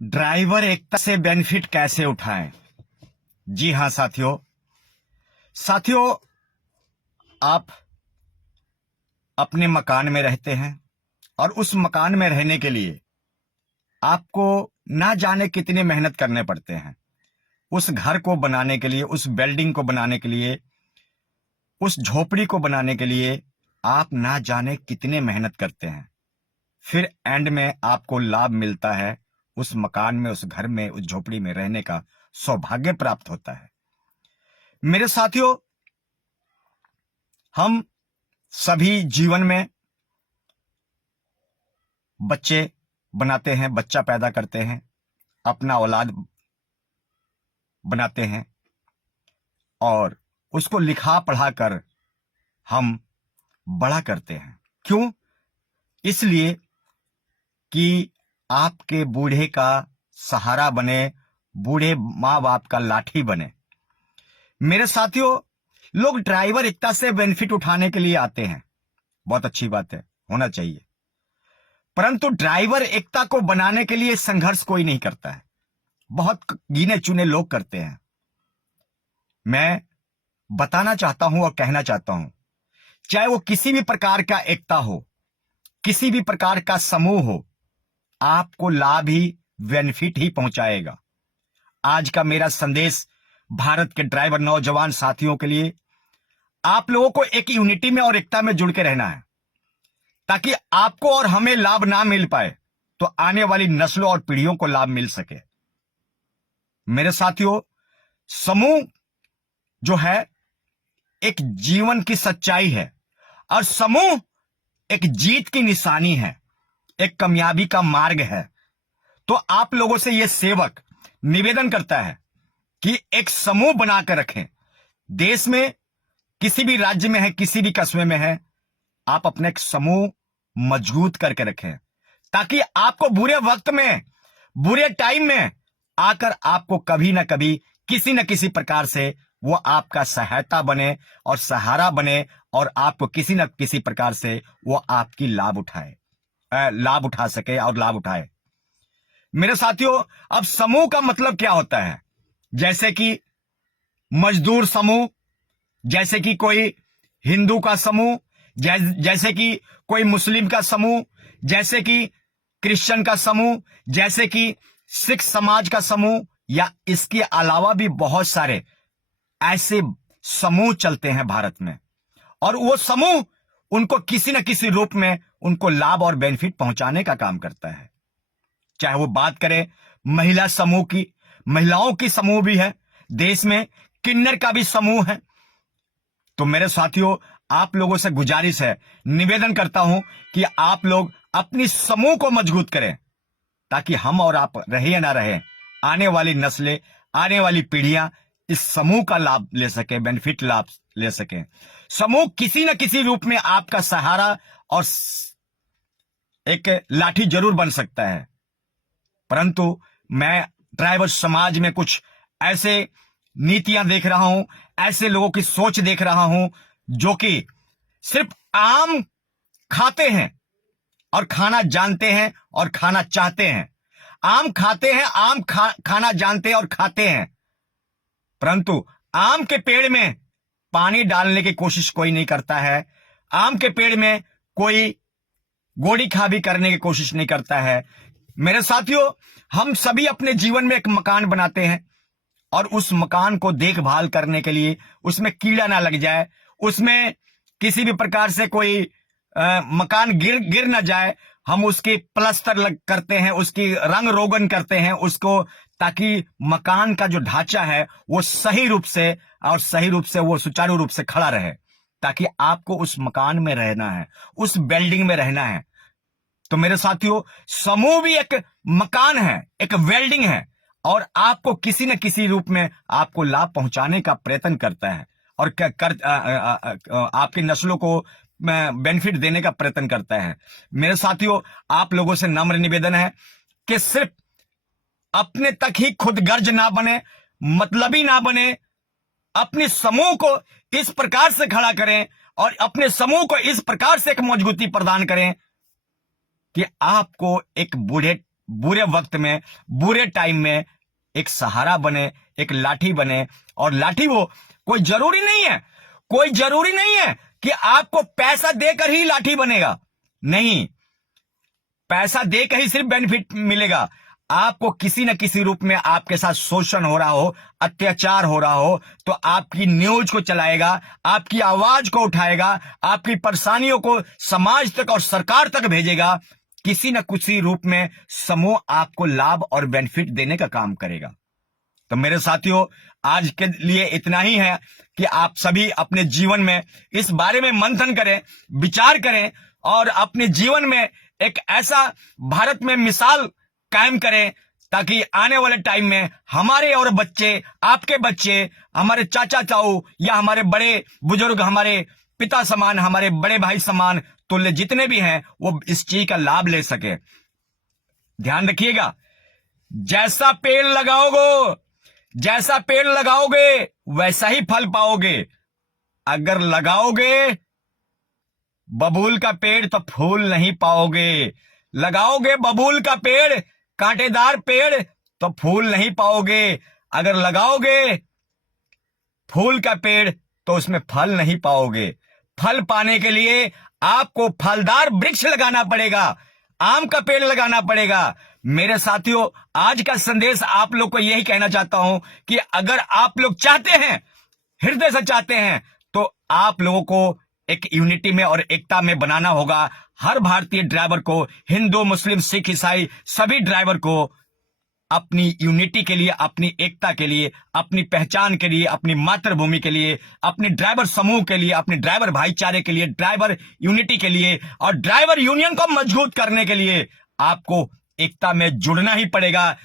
Driver एकता से benefit कैसे उठाएं? जी हां साथियों, आप अपने मकान में रहते हैं और उस मकान में रहने के लिए आपको ना जाने कितनी मेहनत करने पड़ते हैं। उस घर को बनाने के लिए, उस बिल्डिंग को बनाने के लिए, उस झोपड़ी को बनाने के लिए आप ना जाने कितने मेहनत करते हैं। फिर एंड में आपको लाभ मिलता है, उस मकान में, उस घर में, उस झोपड़ी में रहने का सौभाग्य प्राप्त होता है। मेरे साथियों, हम सभी जीवन में बच्चे बनाते हैं, बच्चा पैदा करते हैं, अपना औलाद बनाते हैं और उसको लिखा पढ़ा कर हम बड़ा करते हैं। क्यों? इसलिए कि आपके बूढ़े का सहारा बने, बूढ़े माँ बाप का लाठी बने। मेरे साथियों, लोग ड्राइवर एकता से बेनिफिट उठाने के लिए आते हैं, बहुत अच्छी बात है, होना चाहिए। परंतु ड्राइवर एकता को बनाने के लिए संघर्ष कोई नहीं करता है, बहुत गिने चुने लोग करते हैं। मैं बताना चाहता हूं और कहना चाहता हूं, चाहे वो किसी भी प्रकार का एकता हो, किसी भी प्रकार का समूह हो, आपको लाभ ही, बेनिफिट ही पहुंचाएगा। आज का मेरा संदेश भारत के ड्राइवर नौजवान साथियों के लिए, आप लोगों को एक यूनिटी में और एकता में जुड़ के रहना है, ताकि आपको और हमें लाभ ना मिल पाए तो आने वाली नस्लों और पीढ़ियों को लाभ मिल सके। मेरे साथियों, समूह जो है एक जीवन की सच्चाई है और समूह एक जीत की निशानी है, एक कामयाबी का मार्ग है। तो आप लोगों से यह सेवक निवेदन करता है कि एक समूह बनाकर रखें। देश में किसी भी राज्य में है, किसी भी कस्बे में है, आप अपने एक समूह मजबूत करके रखें, ताकि आपको बुरे वक्त में, बुरे टाइम में आकर आपको कभी ना कभी किसी न किसी प्रकार से वो आपका सहायता बने और सहारा बने और आपको किसी न किसी प्रकार से वो आपकी लाभ उठा सके और लाभ उठाए। मेरे साथियों, अब समूह का मतलब क्या होता है? जैसे कि मजदूर समूह, जैसे कि कोई हिंदू का समूह, जैसे कि कोई मुस्लिम का समूह, जैसे कि क्रिश्चियन का समूह, जैसे कि सिख समाज का समूह, या इसके अलावा भी बहुत सारे ऐसे समूह चलते हैं भारत में। और वो समूह उनको किसी न किसी रूप में उनको लाभ और बेनिफिट पहुंचाने का काम करता है। चाहे वो बात करें महिला समूह की, महिलाओं की समूह भी है, देश में किन्नर का भी समूह है। तो मेरे साथियों, आप लोगों से गुजारिश है, निवेदन करता हूं कि आप लोग अपनी समूह को मजबूत करें, ताकि हम और आप रहे या ना रहे, आने वाली नस्लें, आने वाली पीढ़ियां इस समूह का लाभ ले सके, बेनिफिट लाभ ले सके। समूह किसी न किसी रूप में आपका सहारा और एक लाठी जरूर बन सकता है। परंतु मैं ड्राइवर समाज में कुछ ऐसे नीतियां देख रहा हूं, ऐसे लोगों की सोच देख रहा हूं जो कि सिर्फ आम खाते हैं और खाना जानते हैं और खाना चाहते हैं। आम खाते हैं, खाना जानते हैं और खाते हैं, परंतु आम के पेड़ में पानी डालने की कोशिश कोई नहीं करता है। आम के पेड़ में कोई गोड़ी खाबी करने की कोशिश नहीं करता है। मेरे साथियों, हम सभी अपने जीवन में एक मकान बनाते हैं और उस मकान को देखभाल करने के लिए उसमें कीड़ा ना लग जाए, उसमें किसी भी प्रकार से कोई मकान गिर ना जाए, हम उसकी प्लास्टर करते हैं, उसकी रंग रोगन करते हैं उसको, ताकि मकान का जो ढांचा है वो सही रूप से वो सुचारू रूप से खड़ा रहे, ताकि आपको उस मकान में रहना है, उस बिल्डिंग में रहना है। तो मेरे साथियों, समूह भी एक मकान है, एक बिल्डिंग है, और आपको किसी न किसी रूप में आपको लाभ पहुंचाने का प्रयत्न करता है और आपकी नस्लों को बेनिफिट देने का प्रयत्न करता है। मेरे साथियों, आप लोगों से नम्र निवेदन है कि सिर्फ अपने तक ही खुद गर्ज ना बने, मतलबी ना बने, अपने समूह को इस प्रकार से खड़ा करें और अपने समूह को इस प्रकार से एक मजबूती प्रदान करें कि आपको एक बूढ़े बुरे वक्त में, बुरे टाइम में एक सहारा बने, एक लाठी बने। और लाठी वो कोई जरूरी नहीं है, कोई जरूरी नहीं है कि आपको पैसा देकर ही लाठी बनेगा। नहीं, पैसा देकर ही सिर्फ बेनिफिट मिलेगा। आपको किसी न किसी रूप में आपके साथ शोषण हो रहा हो, अत्याचार हो रहा हो, तो आपकी न्यूज को चलाएगा, आपकी आवाज को उठाएगा, आपकी परेशानियों को समाज तक और सरकार तक भेजेगा। किसी न किसी रूप में समूह आपको लाभ और बेनिफिट देने का काम करेगा। तो मेरे साथियों, आज के लिए इतना ही है कि आप सभी अपने जीवन में इस बारे में मंथन करें, विचार करें और अपने जीवन में एक ऐसा भारत में मिसाल कायम करें ताकि आने वाले टाइम में हमारे और बच्चे, आपके बच्चे, हमारे चाचा ताऊ या हमारे बड़े बुजुर्ग, हमारे पिता समान, हमारे बड़े भाई समान तुल्य जितने भी हैं, वो इस चीज का लाभ ले सके। ध्यान रखिएगा, जैसा पेड़ लगाओगे, जैसा पेड़ लगाओगे वैसा ही फल पाओगे। अगर लगाओगे बबूल का पेड़ तो फूल नहीं पाओगे, लगाओगे बबूल का पेड़, कांटेदार पेड़, तो फूल नहीं पाओगे। अगर लगाओगे फूल का पेड़ तो उसमें फल नहीं पाओगे। फल पाने के लिए आपको फलदार वृक्ष लगाना पड़ेगा, आम का पेड़ लगाना पड़ेगा। मेरे साथियों, आज का संदेश आप लोग को यही कहना चाहता हूं कि अगर आप लोग चाहते हैं, हृदय से चाहते हैं, तो आप लोगों को एक यूनिटी में और एकता में बनाना होगा। हर भारतीय ड्राइवर को, हिंदू, मुस्लिम, सिख, ईसाई, सभी ड्राइवर को अपनी यूनिटी के लिए, अपनी एकता के लिए, अपनी पहचान के लिए, अपनी मातृभूमि के लिए, अपनी ड्राइवर समूह के लिए, अपने ड्राइवर भाईचारे के लिए, ड्राइवर यूनिटी के लिए और ड्राइवर यूनियन को मजबूत करने के लिए आपको एकता में जुड़ना ही पड़ेगा।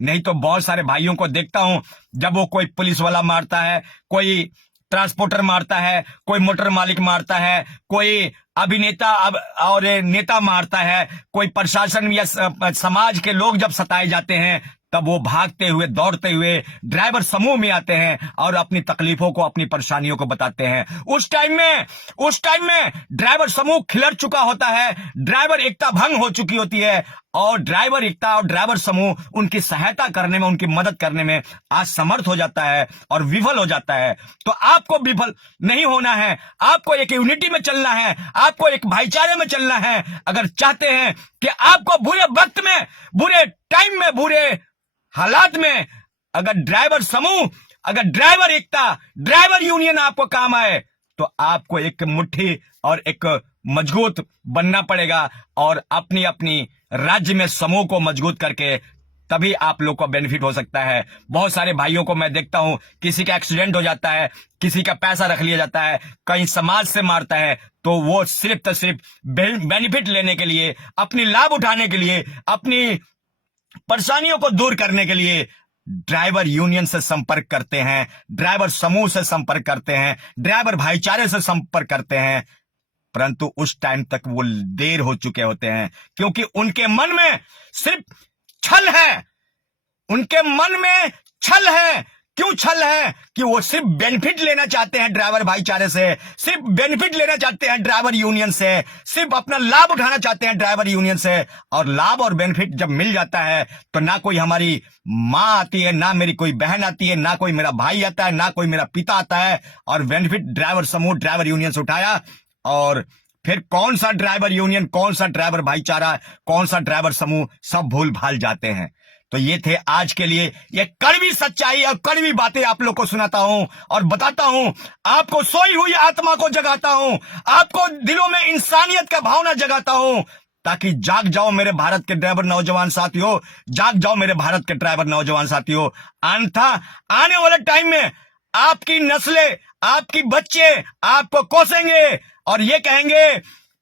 नहीं तो बहुत सारे भाइयों को देखता हूं, जब वो कोई पुलिस वाला मारता है, कोई ट्रांसपोर्टर मारता है, कोई मोटर मालिक मारता है, कोई अभिनेता और नेता मारता है, कोई प्रशासन या समाज के लोग जब सताए जाते हैं, तब वो भागते हुए, दौड़ते हुए ड्राइवर समूह में आते हैं और अपनी तकलीफों को, अपनी परेशानियों को बताते हैं। उस टाइम में ड्राइवर समूह खिलर चुका होता है, ड्राइवर एकता भंग हो चुकी होती है और ड्राइवर एकता और ड्राइवर समूह उनकी सहायता करने में, उनकी मदद करने में असमर्थ हो जाता है और विफल हो जाता है। तो आपको विफल नहीं होना है, आपको एक यूनिटी में चलना है, आपको एक भाईचारे में चलना है। अगर चाहते हैं कि आपको बुरे वक्त में, बुरे टाइम में, बुरे हालात में अगर ड्राइवर समूह, अगर ड्राइवर एकता, ड्राइवर यूनियन आपको काम आए, तो आपको एक मुट्ठी और एक मजबूत बनना पड़ेगा और अपनी अपनी राज्य में समूह को मजबूत करके तभी आप लोग को बेनिफिट हो सकता है। बहुत सारे भाइयों को मैं देखता हूं, किसी का एक्सीडेंट हो जाता है, किसी का पैसा रख लिया जाता है, कहीं समाज से मारता है, तो वो सिर्फ तो सिर्फ बेनिफिट लेने के लिए, अपनी लाभ उठाने के लिए, अपनी परेशानियों को दूर करने के लिए ड्राइवर यूनियन से संपर्क करते हैं, ड्राइवर समूह से संपर्क करते हैं, ड्राइवर भाईचारे से संपर्क करते हैं। परंतु उस टाइम तक वो देर हो चुके होते हैं, क्योंकि उनके मन में सिर्फ छल है, उनके मन में छल है। क्यों छल है? कि वो सिर्फ बेनिफिट लेना चाहते हैं ड्राइवर भाईचारे से, सिर्फ बेनिफिट लेना चाहते हैं ड्राइवर यूनियन से, सिर्फ अपना लाभ उठाना चाहते हैं ड्राइवर यूनियन से। और लाभ और बेनिफिट जब मिल जाता है तो ना कोई हमारी माँ आती है, ना मेरी कोई बहन आती है, ना कोई मेरा भाई आता है, ना कोई मेरा पिता आता है, और बेनिफिट ड्राइवर समूह, ड्राइवर यूनियन से उठाया। और फिर कौन सा ड्राइवर यूनियन, कौन सा ड्राइवर भाईचारा, कौन सा ड्राइवर समूह, सब भूल भाल जाते हैं। तो ये थे आज के लिए ये कड़वी सच्चाई और कड़वी बातें आप लोग को सुनाता हूं और बताता हूं, आपको सोई हुई आत्मा को जगाता हूं, आपको दिलों में इंसानियत का भावना जगाता हूं, ताकि जाग जाओ मेरे भारत के ड्राइवर नौजवान साथियों, जाग जाओ मेरे भारत के ड्राइवर नौजवान साथियों। अन्यथा आने वाले टाइम में आपकी नस्लें, आपकी बच्चे आपको कोसेंगे और ये कहेंगे,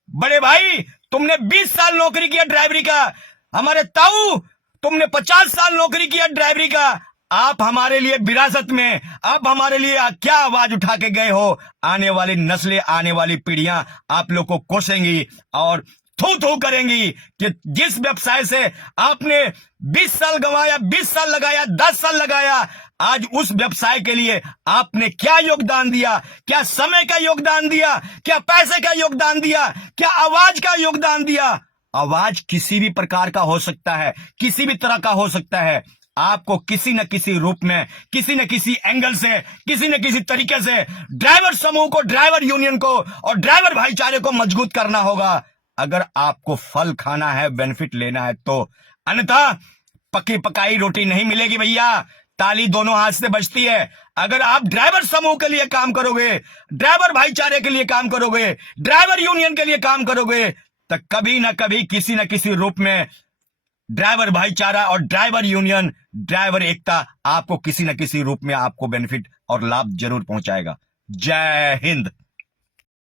बड़े भाई तुमने 20 साल नौकरी किया ड्राइवरी का, हमारे ताऊ तुमने 50 साल नौकरी किया ड्राइवरी का, आप हमारे लिए विरासत में, आप हमारे लिए क्या आवाज उठा के गए हो। आने वाली नस्लें, आने वाली पीढ़ियां आप लोग को कोसेंगी और थू थू करेंगी कि जिस व्यवसाय से आपने 20 साल गंवाया, 20 साल लगाया, 10 साल लगाया, आज उस व्यवसाय के लिए आपने क्या योगदान दिया, क्या समय का योगदान दिया, क्या पैसे का योगदान दिया, क्या आवाज का योगदान दिया। आवाज किसी भी प्रकार का हो सकता है, किसी भी तरह का हो सकता है। आपको किसी न किसी रूप में, किसी न किसी एंगल से, किसी न किसी तरीके से ड्राइवर समूह को, ड्राइवर यूनियन को और ड्राइवर भाईचारे को मजबूत करना होगा अगर आपको फल खाना है, बेनिफिट लेना है तो। अन्यथा पकी पकाई रोटी नहीं मिलेगी भैया। ताली दोनों हाथ से बजती है। अगर आप ड्राइवर समूह के लिए काम करोगे, ड्राइवर भाईचारे के लिए काम करोगे, ड्राइवर यूनियन के लिए काम करोगे, तो कभी ना कभी किसी न किसी रूप में ड्राइवर भाईचारा और ड्राइवर यूनियन, ड्राइवर एकता आपको किसी न किसी रूप में आपको बेनिफिट और लाभ जरूर पहुंचाएगा। जय हिंद।